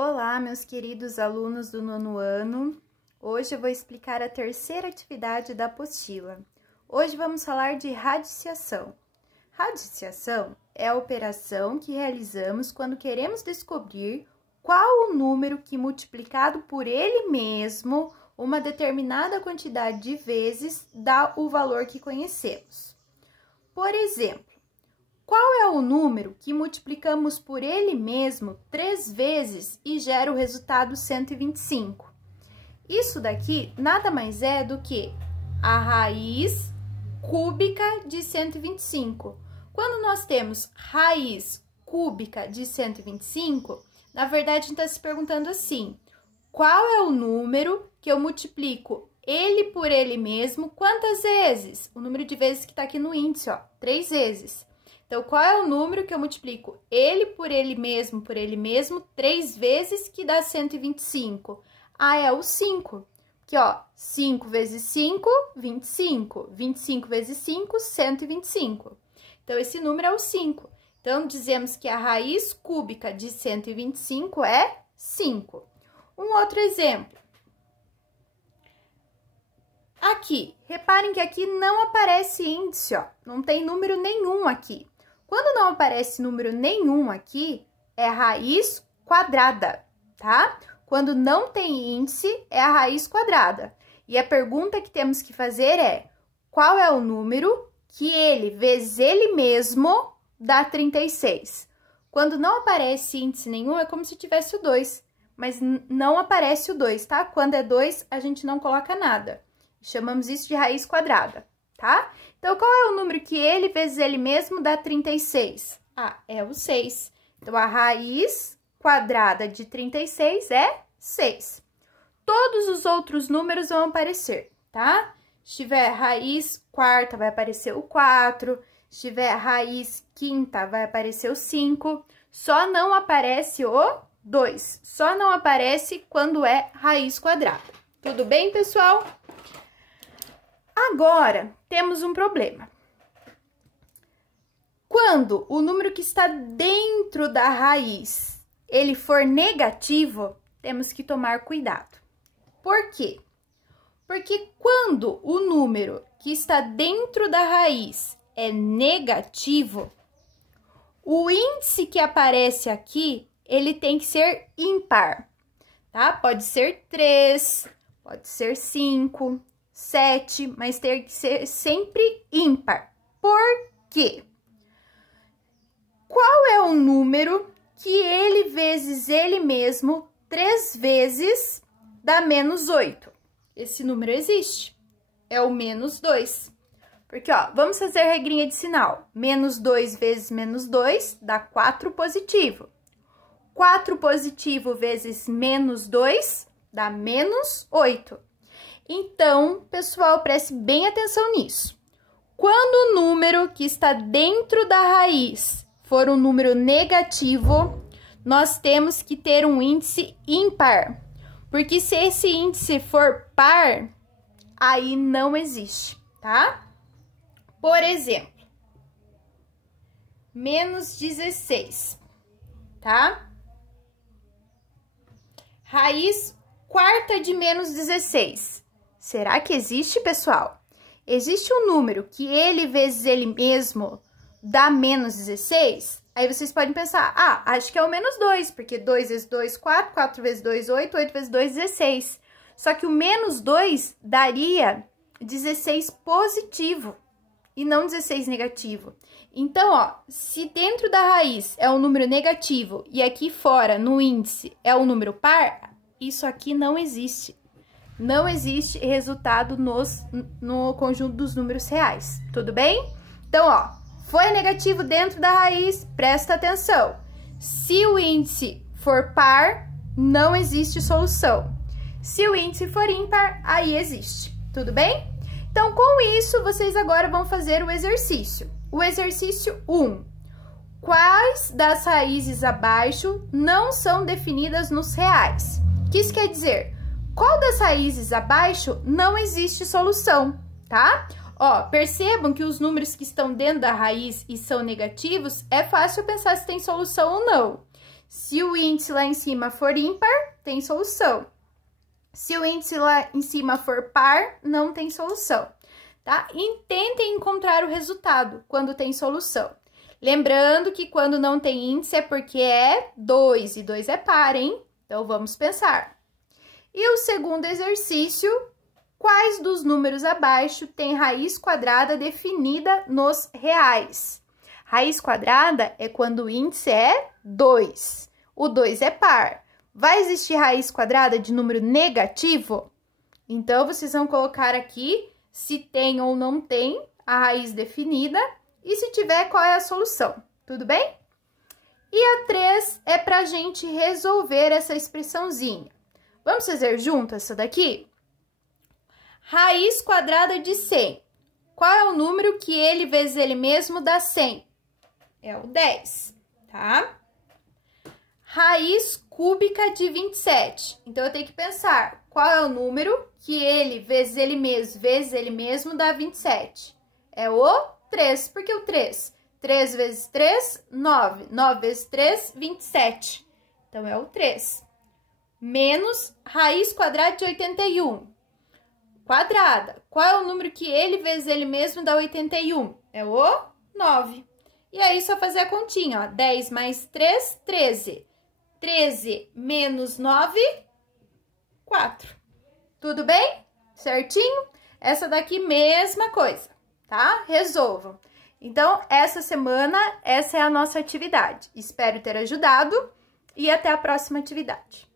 Olá, meus queridos alunos do nono ano. Hoje eu vou explicar a terceira atividade da apostila. Hoje vamos falar de radiciação. Radiciação é a operação que realizamos quando queremos descobrir qual o número que, multiplicado por ele mesmo, uma determinada quantidade de vezes, dá o valor que conhecemos. Por exemplo, qual é o número que multiplicamos por ele mesmo 3 vezes e gera o resultado 125? Isso daqui nada mais é do que a raiz cúbica de 125. Quando nós temos raiz cúbica de 125, na verdade, a gente está se perguntando assim: qual é o número que eu multiplico ele por ele mesmo quantas vezes? O número de vezes que está aqui no índice, ó, 3 vezes. Então, qual é o número que eu multiplico ele por ele mesmo, 3 vezes, que dá 125? Ah, é o 5. Aqui, ó, 5 vezes 5, 25. 25 vezes 5, 125. Então, esse número é o 5. Então, dizemos que a raiz cúbica de 125 é 5. Um outro exemplo. Aqui, reparem que aqui não aparece índice, ó, não tem número nenhum aqui. Quando não aparece número nenhum aqui, é raiz quadrada, tá? Quando não tem índice, é a raiz quadrada. E a pergunta que temos que fazer é: qual é o número que ele vezes ele mesmo dá 36? Quando não aparece índice nenhum, é como se tivesse o 2, mas não aparece o 2, tá? Quando é 2, a gente não coloca nada. Chamamos isso de raiz quadrada, tá? Então, qual é o número que ele vezes ele mesmo dá 36? Ah, é o 6. Então, a raiz quadrada de 36 é 6. Todos os outros números vão aparecer, tá? Se tiver raiz quarta, vai aparecer o 4. Se tiver raiz quinta, vai aparecer o 5. Só não aparece o 2. Só não aparece quando é raiz quadrada. Tudo bem, pessoal? Agora, temos um problema. Quando o número que está dentro da raiz, ele for negativo, temos que tomar cuidado. Por quê? Porque quando o número que está dentro da raiz é negativo, o índice que aparece aqui, ele tem que ser ímpar, tá? Pode ser 3, pode ser 5... 7, mas tem que ser sempre ímpar. Por quê? Qual é o número que ele vezes ele mesmo 3 vezes dá menos 8? Esse número existe. É o menos 2. Porque, ó, vamos fazer a regrinha de sinal. Menos 2 vezes menos 2 dá 4 positivo. 4 positivo vezes menos 2 dá menos 8. Então, pessoal, preste bem atenção nisso. Quando o número que está dentro da raiz for um número negativo, nós temos que ter um índice ímpar. Porque se esse índice for par, aí não existe, tá? Por exemplo, menos 16, tá? Raiz quarta de menos 16. Será que existe, pessoal? Existe um número que ele vezes ele mesmo dá menos 16? Aí vocês podem pensar: ah, acho que é o menos 2, porque 2 vezes 2, 4, 4 vezes 2, 8, 8 vezes 2, 16. Só que o menos 2 daria 16 positivo e não 16 negativo. Então, ó, se dentro da raiz é um número negativo e aqui fora, no índice, é um número par, isso aqui não existe. Não existe resultado no conjunto dos números reais, tudo bem? Então, ó, foi negativo dentro da raiz, presta atenção. Se o índice for par, não existe solução. Se o índice for ímpar, aí existe, tudo bem? Então, com isso, vocês agora vão fazer o exercício. O exercício 1. Quais das raízes abaixo não são definidas nos reais? O que isso quer dizer? Qual das raízes abaixo não existe solução, tá? Ó, percebam que os números que estão dentro da raiz e são negativos, é fácil pensar se tem solução ou não. Se o índice lá em cima for ímpar, tem solução. Se o índice lá em cima for par, não tem solução, tá? E tentem encontrar o resultado quando tem solução. Lembrando que quando não tem índice é porque é 2, e 2 é par, hein? Então, vamos pensar. E o segundo exercício, quais dos números abaixo tem raiz quadrada definida nos reais? Raiz quadrada é quando o índice é 2, o 2 é par. Vai existir raiz quadrada de número negativo? Então, vocês vão colocar aqui se tem ou não tem a raiz definida e se tiver, qual é a solução, tudo bem? E a 3 é para a gente resolver essa expressãozinha. Vamos fazer junto essa daqui? Raiz quadrada de 100. Qual é o número que ele vezes ele mesmo dá 100? É o 10, tá? Raiz cúbica de 27. Então, eu tenho que pensar qual é o número que ele vezes ele mesmo dá 27. É o 3. Por que o 3? 3 vezes 3, 9. 9 vezes 3, 27. Então, é o 3. Menos raiz quadrada de 81. Quadrada. Qual é o número que ele vezes ele mesmo dá 81? É o 9. E aí, só fazer a continha, ó. 10 mais 3, 13. 13 menos 9, 4. Tudo bem? Certinho? Essa daqui, mesma coisa, tá? Resolvam. Então, essa semana, essa é a nossa atividade. Espero ter ajudado e até a próxima atividade.